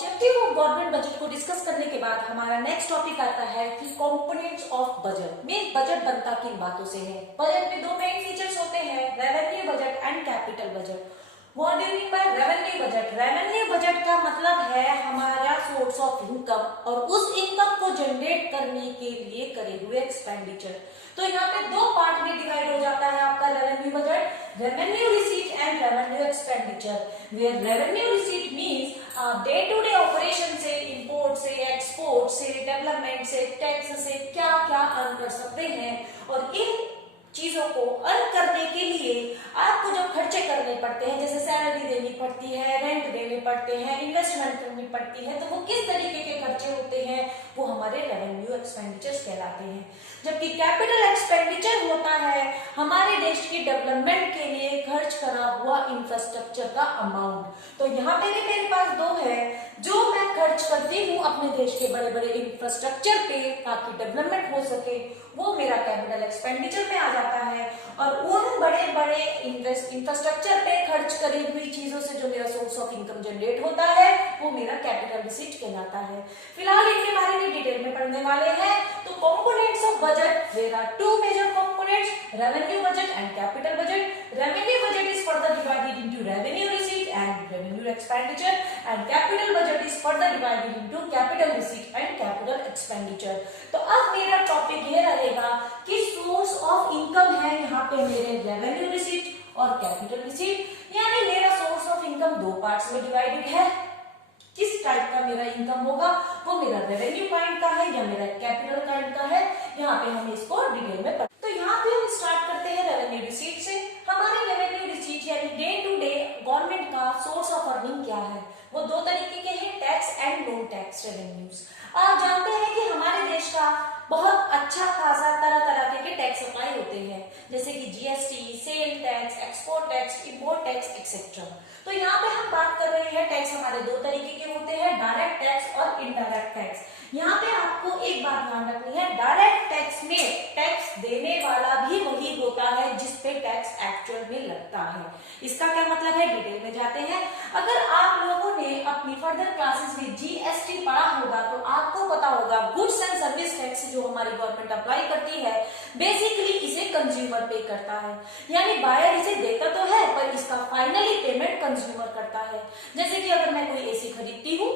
Objective of government budget को discuss करने के बाद हमारा नेक्स्ट टॉपिक आता है कि कंपोनेंट्स ऑफ बजट में बजट बनता किन बातों से है। बजट में दो मेन फीचर्स होते हैं, revenue budget and capital budget. What do you mean by revenue budget? Revenue budget का मतलब है हमारा सोर्स ऑफ इनकम और उस इनकम को जनरेट करने के लिए करे हुए एक्सपेंडिचर। तो यहाँ पे दो पार्ट में डिवाइड हो जाता है आपका revenue budget, revenue receipt and revenue expenditure. Where revenue receipt means day to day operation से, इंपोर्ट से, एक्सपोर्ट से, डेवलपमेंट से, टैक्स से क्या क्या अर्न कर सकते हैं और इन चीजों को अर्न करने के लिए आपको जो खर्चे करने पड़ते हैं, जैसे सैलरी देनी पड़ती है, रेंट देने पड़ते हैं, इन्वेस्टमेंट करनी पड़ती है, तो वो किस तरीके के खर्चे होते हैं वो हमारे रेवेन्यू एक्सपेंडिचर्स कहलाते हैं। जबकि कैपिटल एक्सपेंडिचर होता है हमारे देश की डेवलपमेंट के लिए खर्च करा हुआ इंफ्रास्ट्रक्चर का अमाउंट। तो यहाँ पे भी मेरे पास दो है, जो मैं खर्च करती हूँ अपने देश के बड़े बड़े इंफ्रास्ट्रक्चर पे ताकि डेवलपमेंट हो सके, वो मेरा कैपिटल एक्सपेंडिचर में आ जाता है। और उन बड़े बड़े इंफ्रास्ट्रक्चर पे खर्च करी हुई चीजों से जो मेरा सोर्स ऑफ इनकम जनरेट होता है वो मेरा कैपिटल रिसीट कहलाता है। फिलहाल इनके बारे में डिटेल में पढ़ने वाले हैं। तो components of budget, there are two major components, revenue budget and capital budget. Revenue budget is further divided into revenue receipt and revenue expenditure and capital budget is further divided into capital receipt and capital expenditure. तो अब मेरा topic ये रहेगा कि source of income है यहाँ पे मेरे रेवेन्यू रिसीट और कैपिटल रिसीट, यानी मेरा सोर्स ऑफ इनकम दो पार्ट्स में डिवाइडेड है। किस टाइप का मेरा इनकम होगा, वो मेरा रेवेन्यू काइंड का है या मेरा कैपिटल काइंड का है, यहाँ पे हम इसको डिटेल में तो यहाँ पे हम स्टार्ट करते हैं रेवेन्यू रिसीट से। हमारी रेवेन्यू रिसीट यानी डे टू डे गवर्नमेंट का सोर्स ऑफ अर्निंग क्या है, वो दो तरीके के हैं, tax and non tax revenues. आप जानते हैं कि हमारे देश का बहुत अच्छा खासा तरह तरह के टैक्स अप्लाई होते हैं, जैसे कि GST, sale tax, export tax, import tax etcetera. तो यहाँ पे हम बात कर रहे हैं टैक्स हमारे दो तरीके के होते हैं, डायरेक्ट टैक्स और इनडायरेक्ट टैक्स। यहाँ पे आपको एक बात ध्यान रखनी है, डायरेक्ट टैक्स में टैक्स देने वाला भी वही होता है जिसपे टैक्स एक्चुअल में लगता है। इसका क्या मतलब है, डिटेल में जाते हैं। अगर आप लोगों ने अपनी फर्दर क्लासेस में जीएसटी पढ़ा होगा तो आपको पता होगा गुड्स एंड सर्विस टैक्स जो हमारी गवर्नमेंट अप्लाई करती है, बेसिकली इसे कंज्यूमर पे करता है, यानी बायर इसे देता तो है पर इसका फाइनली पेमेंट कंज्यूमर करता है। जैसे कि अगर मैं कोई एसी खरीदती हूँ,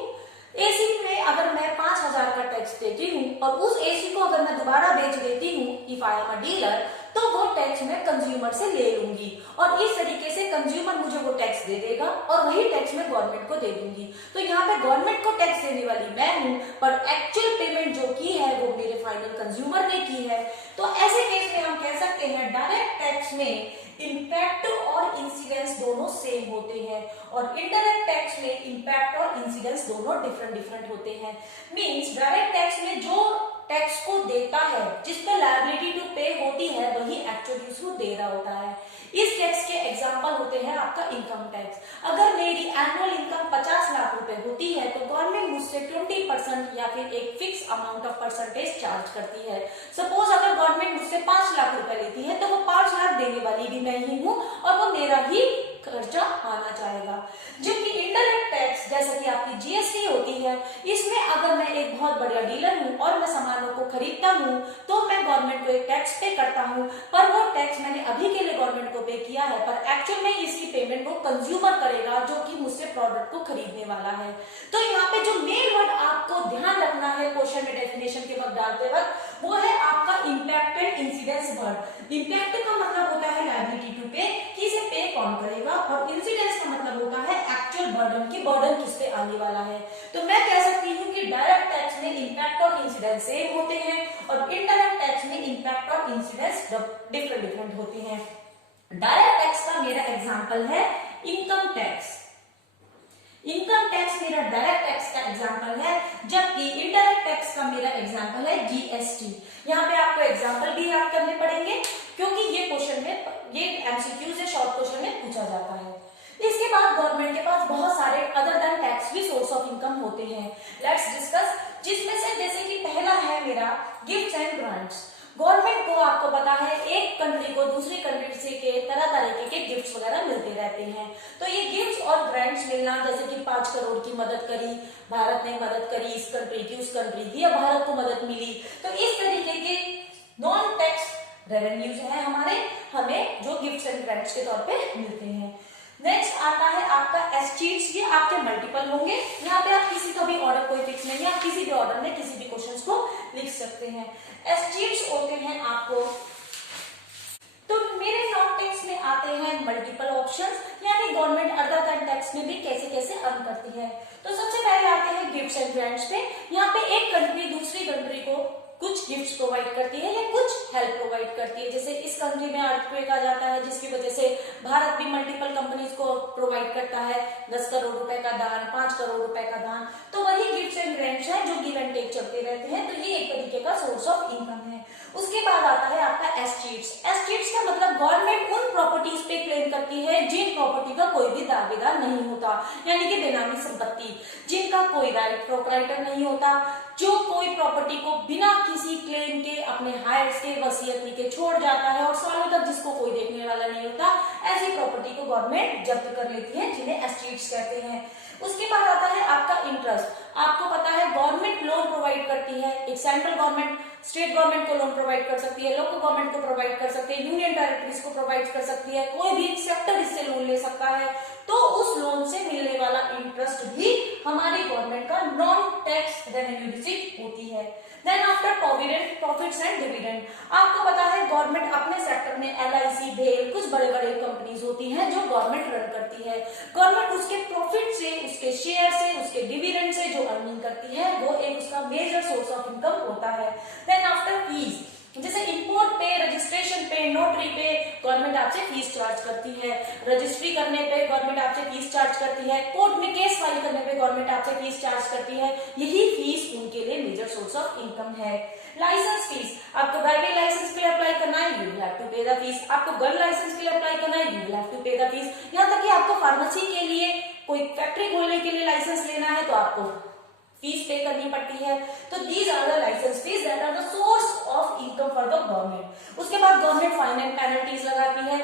एसी में अगर मैं 5,000 का टैक्स देती हूँ और उस एसी को अगर मैं दोबारा बेच देती हूँ, if I am a dealer, तो वो टैक्स मैं कंज्यूमर से ले लूंगी और इस तरीके से कंज्यूमर मुझे वो टैक्स दे देगा और वही टैक्स मैं गवर्नमेंट को दे दूंगी। तो यहाँ पे गवर्नमेंट को टैक्स देने वाली मैं हूँ पर एक्चुअल पेमेंट जो की है वो मेरे फाइनल कंज्यूमर ने की है। तो ऐसे केस में हम कह सकते हैं डायरेक्ट टैक्स में इम्पैक्ट और इंसिडेंस दोनों सेम होते हैं और इनडायरेक्ट टैक्स में इम्पैक्ट और इंसिडेंस दोनों डिफरेंट होते हैं। मींस डायरेक्ट टैक्स में जो टैक्स को देता है, जिस पे लायबिलिटी टू पे होती है, वही एक्चुअली उसको दे रहा होता है। इस टैक्स के एग्जांपल होते हैं आपका इनकम टैक्स। अगर मेरी एनुअल इनकम 50 लाख रुपए होती है तो गवर्नमेंट मुझसे 20% या फिर एक fix amount of percentage charge करती है। सपोज अगर गवर्नमेंट मुझसे 5 लाख रुपए लेती है तो वो 5 लाख देने वाली भी मैं ही हूँ और वो मेरा ही खर्चा आना चाहेगा। जबकि इनडायरेक्ट टैक्स जैसे कि आपकी जीएसटी होती है, इसमें अगर मैं एक बहुत बड़ा डीलर हूँ और मैं सामानों को खरीदता हूँ तो मैं गवर्नमेंट को एक टैक्स पे करता हूँ, पर वो टैक्स मैंने अभी के लिए गवर्नमेंट को पे किया है पर एक्चुअल में इसकी पेमेंट वो कंज्यूमर करेगा जो कि मुझसे प्रोडक्ट को खरीदने वाला है। तो यहाँ पे जो मेन वर्ड आपको ध्यान रखना है क्वेश्चन में डेफिनेशन के वक्त डालते वक्त, वो है आपका impact and incidence word. Impact का मतलब होता है लायबिलिटी टू पे, कि इसे पे कौन करेगा, और इंसिडेंस का मतलब होता है एक्चुअल बर्डन, की बर्डन किस पे आने वाला है। तो मैं कह सकती हूँ कि डायरेक्ट टैक्स में इम्पैक्ट और इंसिडेंस सेम होते हैं और इनडायरेक्ट टैक्स में इम्पैक्ट और इंसिडेंस डिफरेंट होते हैं। डायरेक्ट टैक्स का मेरा एग्जांपल है इनकम टैक्स। इनकम टैक्स मेरा डायरेक्ट टैक्स का एग्जांपल है, जबकि इनडायरेक्ट टैक्स का मेरा एग्जांपल है जीएसटी। यहाँ पे आपको एग्जांपल भी याद करने पड़ेंगे क्योंकि ये क्वेश्चन में, ये एमसीक्यू से शॉर्ट क्वेश्चन में पूछा जाता है। इसके बाद गवर्नमेंट के पास बहुत सारे अदर देन टैक्स भी सोर्स ऑफ इनकम होते हैं। लेट्स डिस्कस, जिसमें से जैसे कि पहला है मेरा गिफ्ट्स एंड ग्रांट्स। गवर्नमेंट को आपको पता है एक कंट्री को दूसरी कंट्री से के तरह तरीके के गिफ्ट्स वगैरह मिलते रहते हैं। तो ये गिफ्ट्स और ग्रांट्स मिलना, जैसे कि 5 करोड़ की मदद करी, भारत ने मदद करी इस कंट्री की, उस कंट्री की, या भारत को मदद मिली, तो इस तरीके के नॉन टैक्स रेवेन्यूज है हमारे, हमें जो गिफ्ट्स एंड ग्रांट्स के तौर पे मिलते हैं। नेक्स्ट आता है आपका एस्टीट्स। ये आपके मल्टीपल होंगे, यहाँ पे आप किसी का भी ऑर्डर कोई फिक्स नहीं है, आप किसी भी ऑर्डर में किसी भी क्वेश्चंस को लिख सकते हैं। एस्टीट्स होते हैं आपको, तो मेरे नॉन टैक्स में आते हैं मल्टीपल ऑप्शंस, यानी गवर्नमेंट अदर देन टैक्स में भी कैसे कैसे अर्न करती है। तो सबसे पहले आते हैं गिफ्ट्स एंड ग्रांट्स पे। यहाँ पे एक कंट्री दूसरी कंट्री को कुछ गिफ्ट्स प्रोवाइड करती है या कुछ हेल्प प्रोवाइड करती है। जैसे इस कंट्री में अर्थक्वेक आ जाता है, जिसकी वजह से भारत भी मल्टीपल कंपनीज को प्रोवाइड करता है 10 करोड़ रुपए का दान, 5 करोड़ रुपए का दान। तो वही गिफ्ट्स एंड ग्रांट्स है जो गिव एंड टेक चलते रहते हैं, तो ये एक तरीके का सोर्स ऑफ इनकम है। उसके बाद आता है आपका एस्टेट्स। एस्टेट्स का मतलब गवर्नमेंट उन प्रॉपर्टीज पे क्लेम करती है जिन प्रॉपर्टी का कोई भी दावेदार नहीं होता, यानी कि बेनामी संपत्ति, जिनका कोई राइट प्रोप्राइटर नहीं होता, जो कोई प्रॉपर्टी को बिना किसी क्लेम के अपने हायर्स के वसीयत के छोड़ जाता है और सालों तक जिसको कोई देखने वाला नहीं होता, ऐसी प्रॉपर्टी को गवर्नमेंट जब्त कर लेती है, जिन्हें एस्टेट्स कहते हैं। उसके बाद आता है आपका इंटरेस्ट। आपको पता है गवर्नमेंट लोन प्रोवाइड करती है, एक सेंट्रल गवर्नमेंट स्टेट गवर्नमेंट को लोन प्रोवाइड कर सकती है, लोकल गवर्नमेंट को प्रोवाइड कर सकती है, यूनियन टेरिटरीज को प्रोवाइड कर सकती है, कोई भी सेक्टर इससे लोन ले सकता है। तो उस लोन से मिलने वाला इंटरेस्ट भी हमारी गवर्नमेंट का नॉन टैक्स रेवेन्यू रिसीट होती है। Then after provident profits and dividend, आपको पता है गवर्नमेंट अपने सेक्टर में LIC, भेल, कुछ बड़े बड़े कंपनीज होती हैं जो गवर्नमेंट रन करती है। गवर्नमेंट उसके प्रॉफिट से, उसके शेयर से, उसके डिविडेंड से जो अर्निंग करती है, वो एक उसका मेजर सोर्स ऑफ इनकम होता है। देन आफ्टर फीस, जैसे इंपोर्ट पे, रजिस्ट्रेशन पे, नोटरी पे गवर्नमेंट आपसे फीस चार्ज करती है, रजिस्ट्री करने पे गवर्नमेंट आपसे फीस चार्ज करती है, कोर्ट में केस फाइल करने पे गवर्नमेंट आपसे फीस चार्ज करती है। यही फीस उनके लिए मेजर सोर्स ऑफ इनकम है। लाइसेंस फीस, आपको ड्राइविंग लाइसेंस के लिए अप्लाई करना है, यू विल हैव टू पे द फीस। आपको गन लाइसेंस के लिए अप्लाई करना है, यू विल हैव टू पे द फीस। यहाँ तक कि आपको फार्मेसी के लिए, कोई फैक्ट्री खोलने के लिए लाइसेंस लेना है, तो आपको फीस पे करनी पड़ती है। तो these are the licence fees that are the source of income for the government. उसके बाद गवर्नमेंट फाइन एंड पेनल्टीज लगाती है।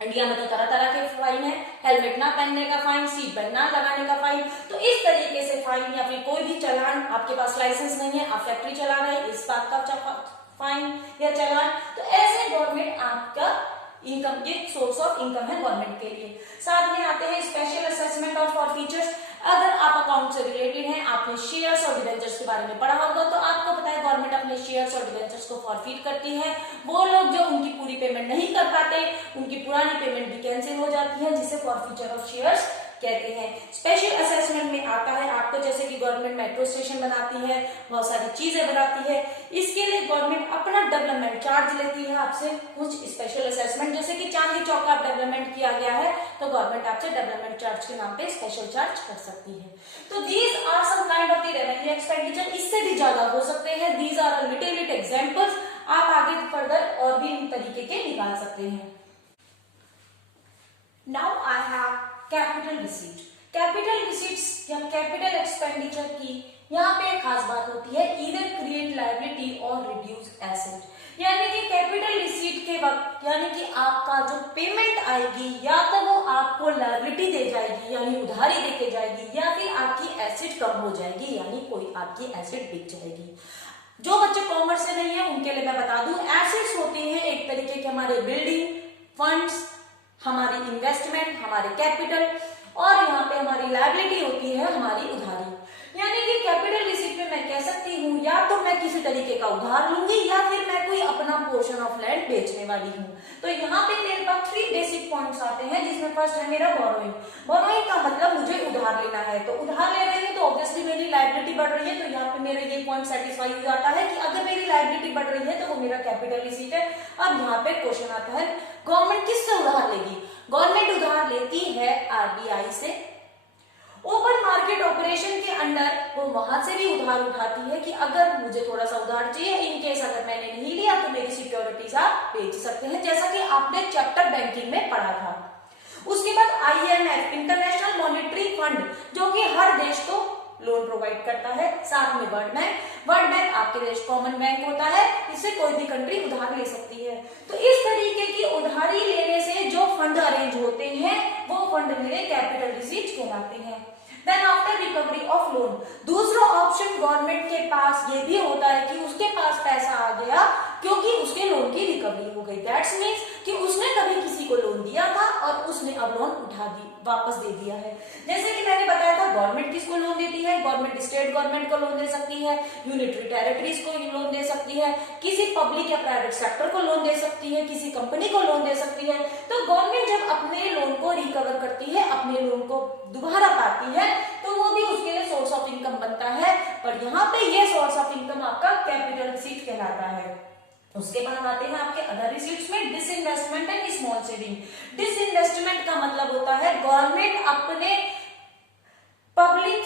इंडिया में तो तरह तरह के फाइन है, हेलमेट ना पहनने का फाइन, सीट बेल्ट ना लगाने का फाइन। तो इस तरीके से फाइन या फिर कोई भी चालान, आपके पास लाइसेंस नहीं है, आप फैक्ट्री चला रहे हैं, इस बात का फाइन या चालान, तो ऐसे गवर्नमेंट आपका इनकम के सोर्स ऑफ इनकम है गवर्नमेंट के लिए। साथ में आते हैं स्पेशल असेसमेंट और फॉरफीचर्स। अगर आप अकाउंट से रिलेटेड हैं, आपने शेयर्स और डिबेंचर्स के बारे में पढ़ा होगा, तो आपको पता है गवर्नमेंट अपने शेयर्स और डिबेंचर्स को फॉरफीट करती है। वो लोग जो उनकी पूरी पेमेंट नहीं कर पाते, उनकी पुरानी पेमेंट भी कैंसिल हो जाती है, जिसे फॉरफीचर ऑफ शेयर्स कहते हैं। स्पेशल असेसमेंट में आता है आपको, जैसे कि गवर्नमेंट मेट्रो स्टेशन बनाती है, बहुत सारी चीजें बनाती है, इसके लिए गवर्नमेंट अपना डेवलपमेंट चार्ज लेती है आपसे कुछ स्पेशल असेसमेंट। जैसे कि चांदी चौक का डेवलपमेंट किया गया है, तो गवर्नमेंट आपसे डेवलपमेंट चार्ज के नाम पे स्पेशल चार्ज कर सकती है। तो these are some kind of the revenue expenditure. इससे भी ज्यादा हो सकते हैं। These are little bit examples. आप आगे फर्दर और भी इन तरीके के निकाल सकते हैं। Now I have capital receipt. Capital receipts या कैपिटल एक्सपेंडिचर की यहाँ पे एक खास बात होती है, ईदर क्रिएट लायबिलिटी और रिड्यूस एसेट। यानी कि कैपिटल रिसीट के वक्त, यानी कि आपका जो पेमेंट आएगी, या तो वो आपको लायबिलिटी दे जाएगी यानी उधारी देके जाएगी, या फिर आपकी एसेट कम हो जाएगी यानी कोई आपकी एसेट बिक जाएगी। जो बच्चे कॉमर्स से नहीं है उनके लिए मैं बता दूं, एसेट्स होते हैं एक तरीके के हमारे बिल्डिंग, फंड्स, हमारी इन्वेस्टमेंट, हमारे कैपिटल, और यहाँ पे हमारी लायबिलिटी होती है हमारी उधारी। यानी कि कैपिटल रिसीट में मैं कह सकती हूँ या तो मैं किसी तरीके का उधार लूंगी या फिर मैं कोई अपना पोर्शन ऑफ लैंड बेचने वाली हूँ। तो यहाँ पे मेरे पास 3 बेसिक पॉइंट्स आते हैं, जिसमें फर्स्ट है मेरा बोरोइंग। बोरोइंग का मतलब मुझे उधार लेना है, तो उधार ले रहे हैं तो ऑब्वियसली मेरी लायबिलिटी बढ़ रही है, तो यहाँ पे मेरा ये पॉइंट सेटिस्फाई हो जाता है कि अगर मेरी लायबिलिटी बढ़ रही है तो वो मेरा कैपिटल रिसीट है। अब यहाँ पे क्वेश्चन आता है, गवर्नमेंट किससे उधार लेगी? गवर्नमेंट उधार लेती है RBI से। ओपन मार्केट ऑपरेशन के अंडर वो वहां से भी उधार उठाती है कि अगर मुझे थोड़ा सा उधार चाहिए, इन केस अगर मैंने नहीं लिया तो मेरी सिक्योरिटीज आप बेच सकते हैं, जैसा कि आपने चैप्टर बैंकिंग में पढ़ा था। उसके बाद IMF, इंटरनेशनल मॉनेटरी फंड, जो कि हर देश को लोन प्रोवाइड करता है। साथ में वर्ल्ड बैंक, वर्ल्ड बैंक आपके देश कॉमन बैंक होता है, इससे कोई भी कंट्री उधार ले सकती है। तो इस तरीके की उधारी लेने से जो फंड अरेंज होते हैं वो फंड मेरे कैपिटल रिसीट्स कहलाते हैं। Then after recovery of loan, दूसरा ऑप्शन गवर्नमेंट के पास ये भी होता है कि उसके पास पैसा आ गया क्योंकि उसके लोन की रिकवरी हो गई। दैट्स मीन्स कि उसने कभी किसी को लोन दिया था और उसने अब लोन वापस दे दिया है। जैसे कि मैंने बताया था, गवर्नमेंट किसको लोन देती है, गवर्नमेंट स्टेट गवर्नमेंट को लोन दे सकती है, यूनिटरी टेरिटरीज को लोन दे सकती है, किसी पब्लिक या प्राइवेट सेक्टर को लोन दे सकती है, किसी कंपनी को लोन दे सकती है। तो गवर्नमेंट जब अपने लोन को रिकवर करती है, अपने लोन को दोबारा पाती है, तो वो भी उसके लिए सोर्स ऑफ इनकम बनता है। पर यहाँ पे ये सोर्स ऑफ इनकम आपका कैपिटल रिसीट कहलाता है। उसके बाद आते हैं आपके अदर रिसीट्स में disinvestment and small saving. Disinvestment का मतलब होता है गवर्नमेंट अपने पब्लिक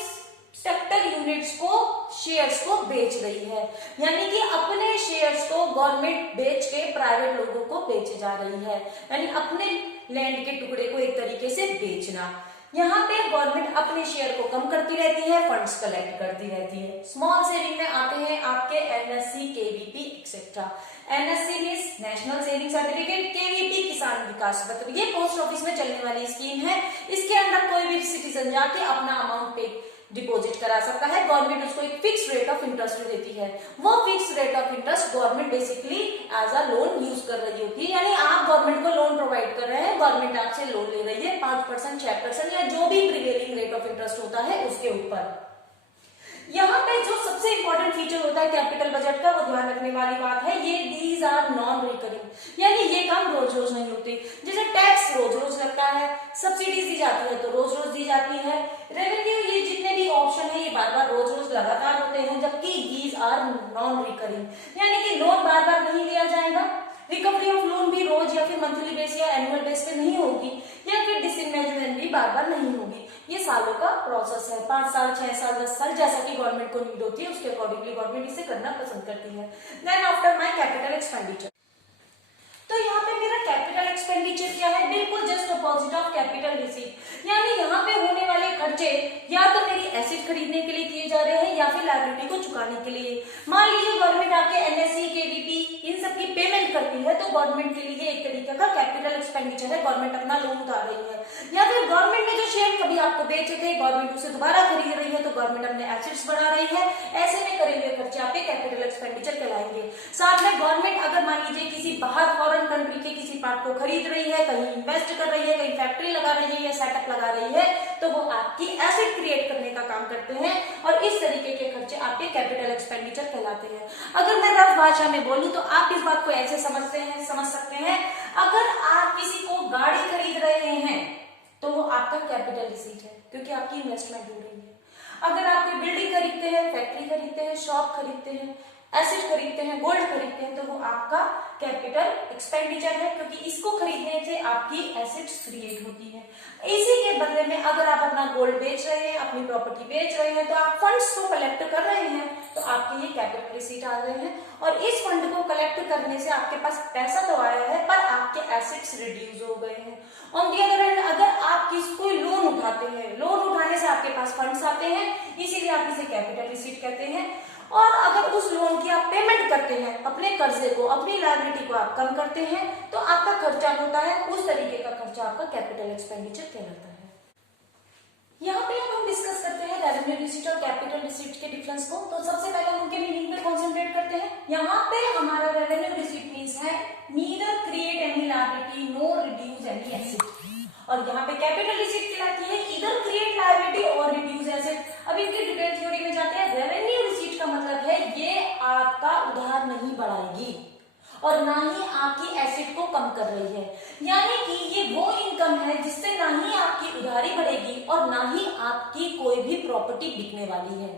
सेक्टर यूनिट्स को, शेयर्स को बेच रही है, यानी कि अपने शेयर्स को गवर्नमेंट बेच के प्राइवेट लोगों को बेचे जा रही है, यानी अपने लैंड के टुकड़े को एक तरीके से बेचना। यहाँ पे गवर्नमेंट अपने शेयर को कम करती रहती है, फंड्स कलेक्ट करती रहती है। स्मॉल सेविंग में आते हैं आपके NSC, KVP etcetera. NSC means national saving certificate, KVP किसान विकास पत्र, ये पोस्ट ऑफिस में चलने वाली स्कीम है। इसके अंदर कोई भी सिटीजन जाके अपना अमाउंट पे डिपॉजिट करा सकता है, गवर्नमेंट उसको एक फिक्स रेट ऑफ इंटरेस्ट देती है। वो fix rate of interest government basically as a loan use कर रही होती है, यानी आप गवर्नमेंट को लोन प्रोवाइड कर रहे हैं, गवर्नमेंट आपसे लोन ले रही है 5%, 6% या जो भी प्रिवेलिंग रेट ऑफ इंटरेस्ट होता है उसके ऊपर। यहाँ पे जो सबसे इंपॉर्टेंट फीचर होता है कैपिटल बजट का, वो ध्यान रखने वाली बात है, ये दीज आर नॉन रिकरिंग, यानी ये काम रोज रोज नहीं होते। जैसे टैक्स रोज रोज लगता है, सब्सिडीज दी जाती है तो रोज रोज दी जाती है, रेवेन्यू, ये जितने भी ऑप्शन है ये बार बार रोज रोज लगातार होते हैं, जबकि दीज आर नॉन रिकरिंग, यानी कि लोन बार बार नहीं दिया जाएगा। रिकवरी ऑफ लोन भी रोज या फिर मंथली बेस या एनुअल बेस पे नहीं होगी, या फिर डिसइन्वेस्टमेंट भी बार बार नहीं होगी। ये सालों का प्रोसेस है, 5 साल, 6 साल, 10 साल, जैसा कि गवर्नमेंट को नीड होती है उसके अकॉर्डिंगली गवर्नमेंट इसे करना पसंद करती है। Then after my capital expenditure, तो यहाँ पे मेरा कैपिटल एक्सपेंडिचर क्या है, बिल्कुल just opposite of capital receipt, यानी यहाँ पे होने वाले खर्चे या तो मेरी एसेट खरीदने के लिए किए जा रहे हैं या फिर लायबिलिटी को चुकाने के लिए। मान लीजिए गवर्नमेंट आके एनएससी, केवीपी इन सब की पेमेंट करती है, तो गवर्नमेंट के लिए एक तरीके का कैपिटल एक्सपेंडिचर है, गवर्नमेंट अपना लोन उतार रही है। या फिर गवर्नमेंट ने जो शेयर कभी आपको बेचे थे, गवर्नमेंट उसे दोबारा खरीद रही है, तो गवर्नमेंट अपने एसेट्स बढ़ा रही है। ऐसे में करे हुए खर्चे आपके कैपिटल एक्सपेंडिचर कहलाएंगे। साथ में गवर्नमेंट अगर मान लीजिए किसी बाहर फॉरेन कंट्री के किसी पार्ट को खरीद रही है, कहीं इन्वेस्ट कर रही है, कहीं फैक्ट्री लगा रही है या सेटअप लगा रही है, तो वो आपकी एसेट क्रिएट करने का काम करते हैं, और इस तरीके के खर्चे आपके कैपिटल एक्सपेंडिचर कहलाते हैं। अगर मैं रफ भाषा में बोलूं तो आप इस बात को ऐसे समझ सकते हैं, अगर आप किसी को गाड़ी खरीद रहे हैं तो वो आपका कैपिटल रिसीट है, क्योंकि आपकी इन्वेस्टमेंट हो रही है। अगर आप कोई बिल्डिंग खरीदते हैं, फैक्ट्री खरीदते हैं, शॉप खरीदते हैं, एसेट खरीदते हैं, गोल्ड खरीदते हैं, तो वो आपका कैपिटल एक्सपेंडिचर है, क्योंकि इसको खरीदने से आपकी एसेट्स क्रिएट होती है। इसी के बदले में अगर आप अपना गोल्ड बेच रहे हैं, अपनी प्रॉपर्टी बेच रहे हैं, तो आप फंड्स को कलेक्ट कर रहे हैं, तो आपके ये कैपिटल रिसीट आ गए हैं, और इस फंड को कलेक्ट करने से आपके पास पैसा तो आया है, पर आपके एसेट्स रिड्यूस हो गए हैं। ऑन दी अदर हैंड, अगर आप कोई लोन उठाते हैं, लोन उठाने से आपके पास फंड्स आते हैं, इसीलिए आप इसे कैपिटल रिसीट कहते हैं। और अगर उस लोन की आप पेमेंट करते हैं, अपने कर्जे को, अपनी लायबिलिटी को आप कम करते हैं, तो आपका खर्चा होता है, उस तरीके का खर्चा आपका कैपिटल एक्सपेंडिचर कहलाता है। यहाँ पे हम डिस्कस करते हैं रेवेन्यू रिसीट और कैपिटल रिसीट के डिफरेंस को। तो सबसे पहले हम उनके मीनिंग पे कॉन्सेंट्रेट करते हैं। यहाँ पे हमारा रेवेन्यू रिसीट मीन्स है नीदर क्रिएट एनी लायबिलिटी नोर रिड्यूस एनी एसेट, और यहाँ पे कैपिटल रिसीट कहलाती है ईदर क्रिएट लायबिलिटी और रिड्यूस एसेट। अब इनकी डिटेल थ्योरी में जाते हैं। रेवेन्यू रिसीट का मतलब है ये आपका उधार नहीं बढ़ाएगी और ना ही आपकी एसेट को कम कर रही है, यानी कि ये वो इनकम है जिससे ना ही आपकी उधारी बढ़ेगी और ना ही आपकी कोई भी प्रॉपर्टी बिकने वाली है।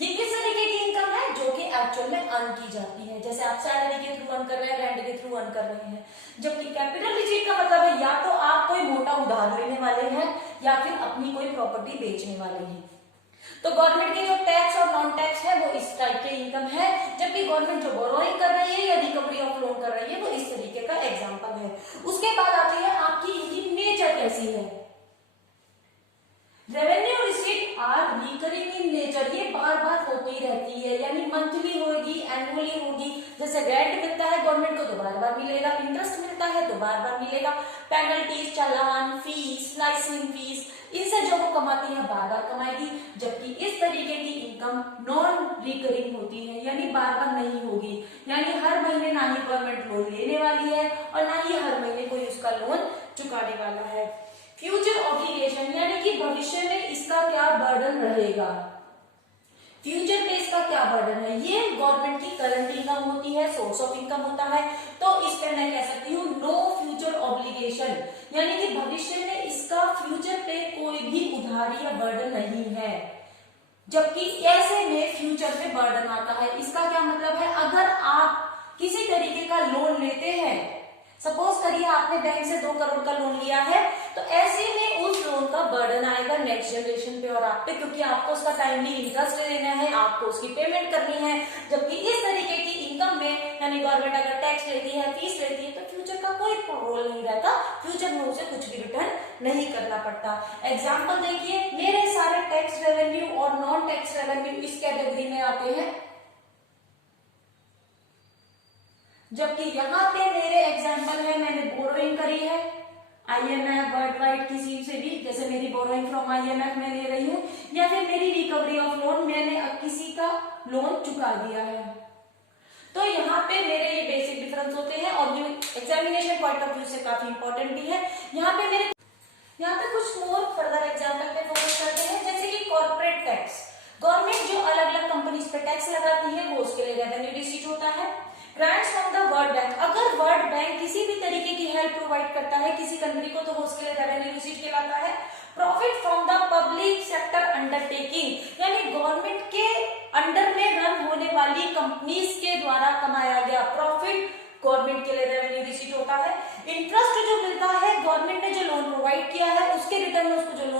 ये किस तरीके की इनकम है, जो कि एक्चुअल में अर्न की जाती है, जैसे आप सैलरी के थ्रू अर्न कर रहे हैं, रेंट के थ्रू अर्न कर रहे हैं। जबकि कैपिटल रिसीट का मतलब है या तो आप कोई मोटा उधार लेने वाले हैं या फिर अपनी कोई प्रॉपर्टी बेचने वाले हैं। तो गवर्नमेंट की जो टैक्स और नॉन टैक्स है वो इस टाइप के इनकम है, जबकि गवर्नमेंट जो बोरोइंग कर रही है या रिकवरी ऑफ लोन कर रही है वो इस तरीके का एग्जांपल है। उसके बाद आती है आपकी इनकी नेचर कैसी है। Revenue receipt are recurring in nature, ये बार बार होती रहती है, यानी मंथली होगी, एनुअली होगी। जैसे रेंट मिलता है गवर्नमेंट को तो बार बार मिलेगा, इंटरेस्ट मिलता है तो बार बार मिलेगा, पेनल्टीज, चालान, फीस, लाइसेंसिंग फीस, इनसे जो वो कमाती है बार बार कमाएगी। जबकि इस तरीके की इनकम नॉन रिकरिंग होती है, यानी बार बार नहीं होगी, यानी हर महीने ना ही गवर्नमेंट लोन लेने वाली है और ना ही हर महीने कोई उसका लोन चुकाने वाला है। फ्यूचर ऑब्लिगेशन, यानी कि भविष्य में इसका क्या बर्डन रहेगा, फ्यूचर में इसका क्या बर्डन है, ये गवर्नमेंट की करंट इनकम होती है, सोर्स ऑफ इनकम होता है, तो इस पे मैं कह सकती हूँ नो फ्यूचर ऑब्लिगेशन, यानी कि भविष्य में इसका फ्यूचर पे कोई भी उधारी या बर्डन नहीं है। जबकि ऐसे में फ्यूचर में बर्डन आता है। इसका क्या मतलब है, अगर आप किसी तरीके का लोन लेते हैं, सपोज करिए आपने बैंक से 2 करोड़ का लोन लिया है, तो ऐसे में उस लोन का बर्डन आएगा नेक्स्ट जनरेशन पे और आप पे, क्योंकि आपको उसका टाइमली इंटरेस्ट देना है, आपको उसकी पेमेंट करनी है। जबकि इस तरीके की इनकम में, यानी गवर्नमेंट अगर टैक्स लेती है, फीस लेती है, तो फ्यूचर का कोई रोल नहीं रहता, फ्यूचर में उसे कुछ भी रिटर्न नहीं करना पड़ता। एग्जाम्पल देखिए, मेरे सारे टैक्स रेवेन्यू और नॉन टैक्स रेवेन्यू इस कैटेगरी में आते हैं, जबकि यहाँ पे मेरे एग्जाम्पल है, मैंने बोरोइंग करी है IMF, वर्ल्ड वाइड किसी से भी, जैसे मेरी बोरोइंग फ्रॉम IMF में ले रही हूँ, या फिर मेरी रिकवरी ऑफ लोन, मैंने किसी का लोन चुका दिया है। तो यहाँ पे मेरे ये बेसिक डिफरेंस होते हैं और ये एग्जामिनेशन पॉइंट ऑफ व्यू से काफी इंपॉर्टेंट भी है। यहाँ पे कुछ मोर फर्दर एग्जाम्पल पे फोकस करते हैं, जैसे कि कॉर्पोरेट टैक्स, गवर्नमेंट जो अलग अलग कंपनीज पे टैक्स लगाती है वो उसके लिए रेवेन्यू रिसीट होता है। Grants from the world bank, अगर वर्ल्ड बैंक किसी भी तरीके की हेल्प प्रोवाइड करता है किसी कंट्री को तो वो उसके लिए रेवेन्यू रिसीट कहलाता है। Profit from the public sector undertaking, यानी गवर्नमेंट के अंडर में रन होने वाली कंपनीज के द्वारा कमाया गया प्रॉफिट गवर्नमेंट के लिए रेवेन्यू रिसीट होता है। इंटरेस्ट जो मिलता है गवर्नमेंट ने जो लोन प्रोवाइड किया है उसके रिटर्न में उसको जो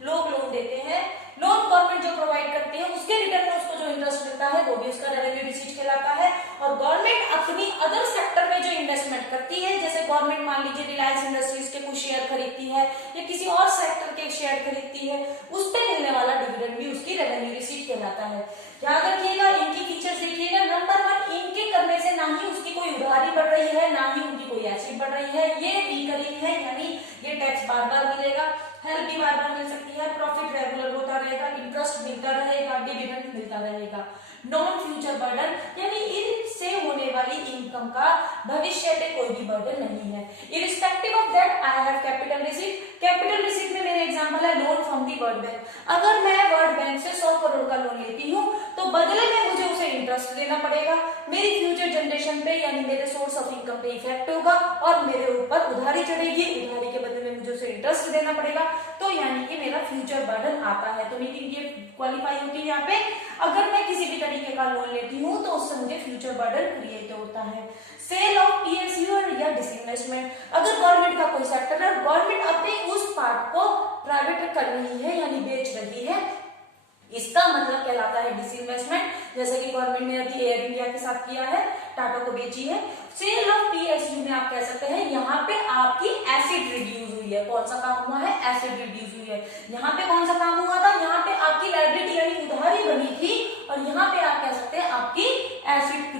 लोग लोन देते हैं, लोन गवर्नमेंट जो प्रोवाइड करती है उसके रिटर्न में उसको जो इंटरेस्ट मिलता है वो भी उसका रेवेन्यू रिसीट कहलाता है। और गवर्नमेंट अपनी अदर सेक्टर में जो इन्वेस्टमेंट करती है, जैसे गवर्नमेंट मान लीजिए रिलायंस इंडस्ट्रीज के कुछ शेयर खरीदती है या किसी और सेक्टर के शेयर खरीदती है, उस पर मिलने वाला डिविडेंड भी उसकी रेवेन्यू रिसीट कहलाता है। याद रखिएगा, इनकी फीचर्स देखिएगा, नंबर 1, इनके करने से ना ही उसकी कोई उधारी बढ़ रही है, ना ही उनकी कोई एसेट बढ़ रही है, ये रिकरिंग है, यानी ये टैक्स बार बार मिलेगा, हेल्प भी बार बार मिल सकती है, प्रॉफिट रेगुलर होता रहेगा, इंटरेस्ट मिलता रहेगा, डिविडेंड मिलता रहेगा। नॉन फ्यूचर बर्डन, यानी इनसे होने वाली इनकम का भविष्य पे कोई भी बर्डन नहीं है। Irrespective of that I have capital receipt, capital receipt में मेरे एग्जांपल है loan from the world bank. अगर मैं वर्ल्ड बैंक से 100 करोड़ का लोन लेती हूँ तो बदले में मुझे उसे इंटरेस्ट देना पड़ेगा, मेरी फ्यूचर जनरेशन पे यानी मेरे सोर्स ऑफ इनकम पे इफेक्ट होगा और मेरे ऊपर उधारी चढ़ेगी, उधारी के बदले में मुझे उसे इंटरेस्ट देना पड़ेगा, तो यानी कि मेरा फ्यूचर बर्डन आता है। तो मीटिंग ये क्वालिफाई होती है यहाँ पे, अगर मैं किसी भी तरीके का लोन लेती हूँ तो उससे मुझे फ्यूचर बर्डन क्रिएट होता है। सेल ऑफ PSU या डिसइन्वेस्टमेंट, अगर गवर्नमेंट का कोई सेक्टर है, गवर्नमेंट अपने उस पार्ट को प्राइवेट कर रही है यानी बेच रही है, इसका मतलब कहलाता है डिसइन्वेस्टमेंट। जैसे कि गवर्नमेंट ने अभी एयर इंडिया के साथ किया है, टाटा को बेची है। सेल ऑफ PSU में आप कह सकते हैं यहाँ पे आपकी एसिड रिड्यूस हुई है। कौन सा काम हुआ है? एसिड रिड्यूस हुई है। यहाँ पे कौन सा काम हुआ था? यहाँ पे आपकी लायबिलिटी यानी उधारी बनी थी और यहाँ पे आप कह सकते हैं आपकी एसिड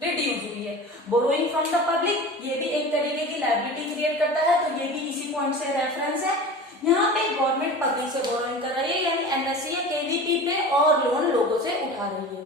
रिड्यूस हुई है। बोरोइंग फ्रॉम द पब्लिक, ये भी एक तरीके की लायबिलिटी क्रिएट करता है, तो ये भी इसी पॉइंट से रेफरेंस है। यहाँ पे गवर्नमेंट पब्लिक से बोरोइंग कर रही है यानी NSE या KVP पे और लोन लोगों से उठा रही है।